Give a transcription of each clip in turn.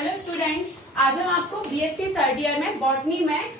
Hello students, आज हम आपको बीएससी थर्ड ईयर में बॉटनी में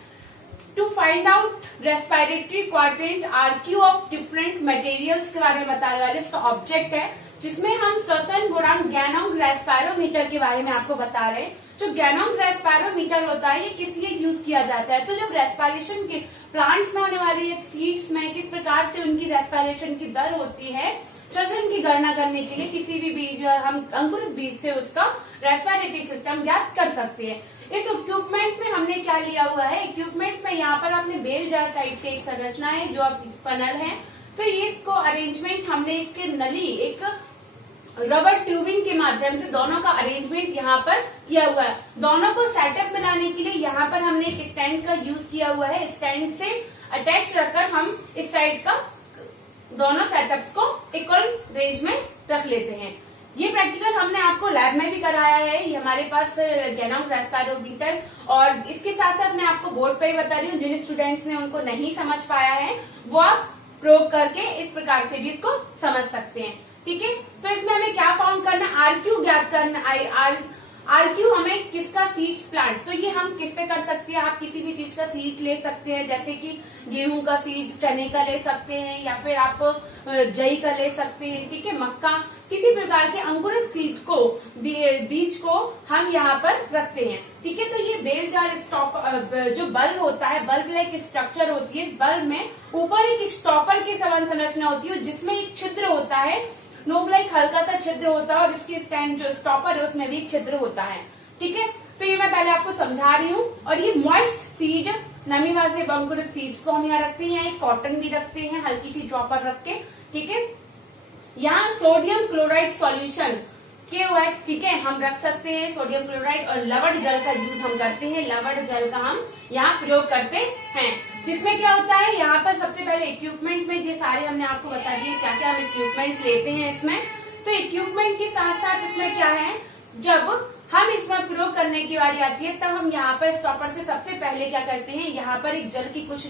to find out respiratory quadrant RQ of different materials के बारे में बताने वाले। इसका ऑब्जेक्ट है जिसमें हम श्वसन गुणांक गैनोंग रेस्पिरोमीटर के बारे में आपको बता रहे हैं। जो गैनोंग रेस्पिरोमीटर होता है ये किस लिए यूज किया जाता है, तो जब रेस्पिरेशन के प्लांट्स में होने वाली सीड्स में किस प्रकार से उनकी रेस्पिरेशन की दर होती है, श्वसन की गणना करने के लिए किसी भी बीज हम अंकुरित बीज से उसका रेस्पिरेटरी सिस्टम ज्ञात कर सकते हैं। इस इक्विपमेंट में हमने क्या लिया हुआ है, इक्विपमेंट में यहाँ पर आपने बेल जार टाइप के एक संरचना है जो आप फनल है, तो ये इसको अरेंजमेंट हमने एक नली एक रबर ट्यूबिंग के माध्यम से दोनों का अरेंजमेंट यहाँ पर किया हुआ है। दोनों को सेटअप में लाने के लिए यहाँ पर हमने एक स्टैंड का यूज किया हुआ है। स्टैंड से अटैच रखकर हम इस साइड का दोनों सेटअप्स को इक्वल रेंज में रख लेते हैं। ये प्रैक्टिकल हमने आपको लैब में भी कराया है। ये हमारे पास गैनोंग रेस्पिरोमीटर, और इसके साथ साथ मैं आपको बोर्ड पे ही बता रही हूँ, जिन स्टूडेंट्स ने उनको नहीं समझ पाया है वो आप प्रयोग करके इस प्रकार से भी इसको समझ सकते हैं। ठीक है, तो इसमें हमें क्या फाउंड करना, आरक्यू ज्ञात करना। आरक्यू हमें किसका सीड्स प्लांट, तो ये हम किस पे कर सकते हैं, आप किसी भी चीज का सीड ले सकते हैं, जैसे कि गेहूं का सीड, चने का ले सकते हैं, या फिर आप जई का ले सकते हैं। ठीक है, मक्का, किसी प्रकार के अंकुरित सीड को बीज को हम यहाँ पर रखते हैं। ठीक है, तो ये बेल जार स्टॉपर जो बल्ब होता है, बल्ब लाइक स्ट्रक्चर होती है। बल्ब में ऊपर एक स्टॉपर की समान संरचना होती है जिसमें एक छिद्र होता है, नोब लाइक हल्का सा छिद्र होता है, और इसके स्टैंड जो स्टॉपर है उसमें भी एक छिद्र होता है। ठीक है, तो ये मैं पहले आपको समझा रही हूँ। और ये मॉइस्ट सीड, नमी वाले अंकुरित सीड्स को हम यहाँ रखते हैं। एक कॉटन भी रखते हैं, हल्की सी ड्रॉपर रख के। ठीक है, यहाँ सोडियम क्लोराइड सॉल्यूशन KOH, ठीक है, हम रख सकते हैं सोडियम क्लोराइड। और लवण जल का यूज हम करते हैं, लवण जल का हम यहाँ प्रयोग करते हैं। जिसमें क्या होता है, यहाँ पर सबसे पहले इक्विपमेंट में ये सारे हमने आपको बता दिए क्या क्या हम इक्विपमेंट लेते हैं इसमें। तो इक्विपमेंट के साथ साथ इसमें क्या है, जब हम इसमें प्रयोग करने की बारी आती है तब हम यहाँ पर स्टॉपर से सबसे पहले क्या करते हैं, यहाँ पर एक जल की कुछ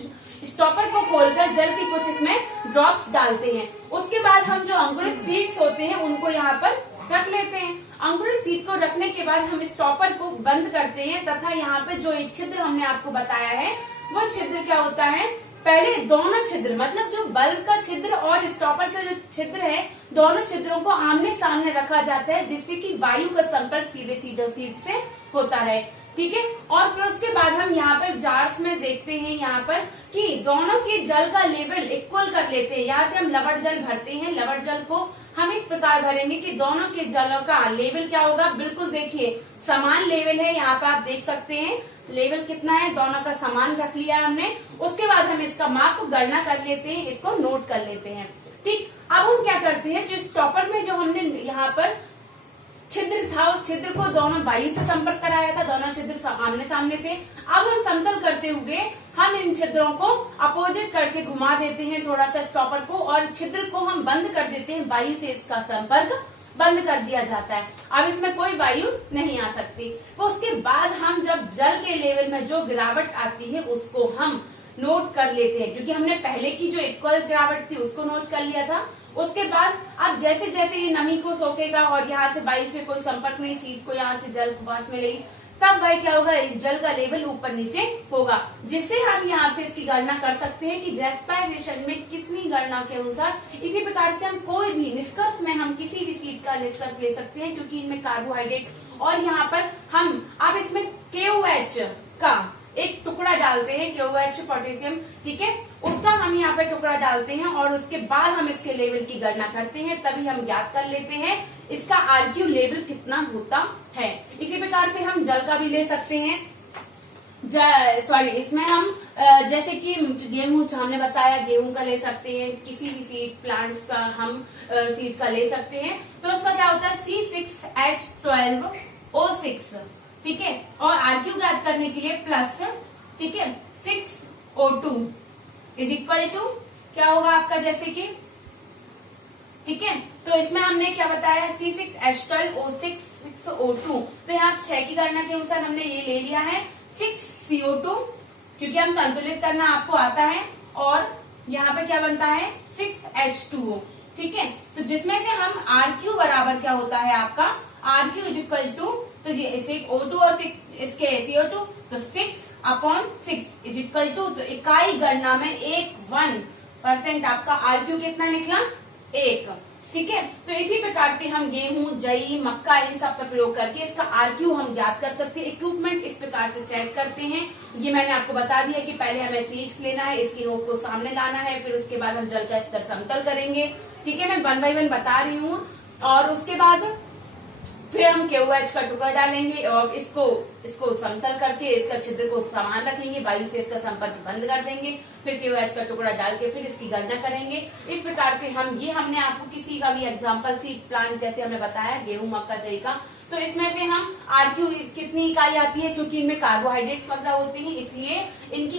स्टॉपर को खोलकर जल की कुछ इसमें ड्रॉप्स डालते हैं। उसके बाद हम जो अंकुरित सीड्स होते हैं उनको यहाँ पर रख लेते हैं। अंकुरित सीड को रखने के बाद हम स्टॉपर को बंद करते हैं, तथा यहाँ पे जो एक छिद्र हमने आपको बताया है वो छिद्र क्या होता है, पहले दोनों छिद्र मतलब जो बल्ब का छिद्र और स्टॉपर का जो छिद्र है, दोनों छिद्रों को आमने सामने रखा जाता है जिससे कि वायु का संपर्क सीधे सीधे सीड से होता रहे। ठीक है, और फिर उसके बाद हम यहाँ पर जार्स में देखते हैं यहाँ पर कि दोनों के जल का लेवल इक्वल कर लेते हैं। यहाँ से हम लवण जल भरते हैं, लवण जल को हम इस प्रकार भरेंगे कि दोनों के जलों का लेवल क्या होगा, बिल्कुल देखिए समान लेवल है। यहाँ पर आप देख सकते हैं लेवल कितना है, दोनों का समान रख लिया हमने। उसके बाद हम इसका माप गणना कर लेते हैं, इसको नोट कर लेते हैं। ठीक, अब हम क्या करते हैं, जो स्टॉपर में जो हमने यहाँ पर छिद्र था उस छिद्र को दोनों वायु से संपर्क कराया था, दोनों छिद्र आमने सामने थे। अब हम समतल करते हुए हम इन छिद्रों को अपोजिट करके घुमा देते हैं थोड़ा सा स्टॉपर को, और छिद्र को हम बंद कर देते हैं, वायु से इसका संपर्क बंद कर दिया जाता है। अब इसमें कोई वायु नहीं आ सकती। तो उसके बाद हम जब जल के लेवल में जो गिरावट आती है उसको हम नोट कर लेते हैं, क्योंकि हमने पहले की जो इक्वल गिरावट थी उसको नोट कर लिया था। उसके बाद अब जैसे जैसे ये नमी को सोखेगा और यहाँ से वायु से कोई संपर्क नहीं, सीड को यहाँ से जल पास मिलेगी, तब वही क्या होगा, जल का लेवल ऊपर नीचे होगा, जिससे हम यहाँ से इसकी गणना कर सकते हैं कि रेस्पिरेशन में कितनी गणना के अनुसार। इसी प्रकार से हम कोई भी निष्कर्ष में हम किसी भी सीड का निष्कर्ष ले सकते हैं, क्योंकि इनमें कार्बोहाइड्रेट, और यहाँ पर हम अब इसमें KOH का एक टुकड़ा डालते हैं, KOH पोटेशियम, ठीक है, उसका हम यहाँ पे टुकड़ा डालते हैं, और उसके बाद हम इसके लेवल की गणना करते हैं, तभी हम ज्ञात कर लेते हैं इसका आरक्यू लेवल कितना होता है। इसी प्रकार से हम जल का भी ले सकते हैं। इसमें हम जैसे कि गेहूं हमने बताया, गेहूं का ले सकते हैं, किसी भी सीड प्लांट्स का हम सीड का ले सकते हैं। तो उसका क्या होता है, C6H12O6, ठीक है, और आरक्यू ज्ञात करने के लिए प्लस, ठीक है, 6O2 इज इक्वल टू क्या होगा आपका, जैसे कि, ठीक है, तो इसमें हमने क्या बताया, C6H12O6 6O2, तो यहाँ 6 की गणना के अनुसार हमने ये ले लिया है 6CO2, क्योंकि हम संतुलित करना आपको आता है, और यहाँ पे क्या बनता है 6H2O, ठीक है। तो जिसमें से हम RQ बराबर क्या होता है आपका, RQ इज इक्वल टू तो ये इसे O2 और इसके CO2, तो 6/6 इज इक्वल टू, तो इकाई गणना में 1% आपका RQ कितना निकला, 1। ठीक है, तो इसी प्रकार से हम गेहूं, जई, मक्का इन सब का प्रयोग करके इसका RQ हम ज्ञात कर सकते हैं। इक्विपमेंट इस प्रकार से सेट करते हैं। ये मैंने आपको बता दिया कि पहले हमें सीड्स लेना है, इसकी नोक को सामने लाना है, फिर उसके बाद हम जल का स्तर समतल करेंगे। ठीक है, मैं 1 बाय 1 बता रही हूँ। और उसके बाद फिर हम KOH का टुकड़ा डालेंगे और इसको समतल करके इसका छिद्र को समान रखेंगे, वायु से इसका संपर्क बंद कर देंगे, फिर KOH का टुकड़ा डाल के फिर इसकी गणना करेंगे। इस प्रकार से हमने आपको किसी का भी एग्जांपल सीड प्लांट जैसे हमने बताया गेहूं, मक्का, जई का, तो इसमें से हम RQ कितनी इकाई आती है, क्योंकि इनमें कार्बोहाइड्रेट्स वगैरह होते हैं इसलिए इनकी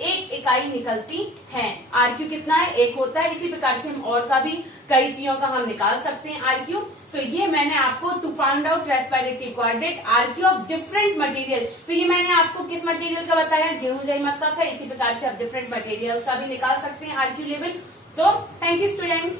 एक इकाई निकलती है। RQ कितना है, 1 होता है। इसी प्रकार से हम और का भी कई चीजों का हम निकाल सकते हैं RQ। तो ये मैंने आपको to find out respiratory quadrant RQ of different material, तो ये मैंने आपको किस मटेरियल का बताया, गेहूं, जई, मक्का का। इसी प्रकार से आप डिफरेंट मटेरियल का भी निकाल सकते हैं RQ लेवल। तो थैंक यू स्टूडेंट्स।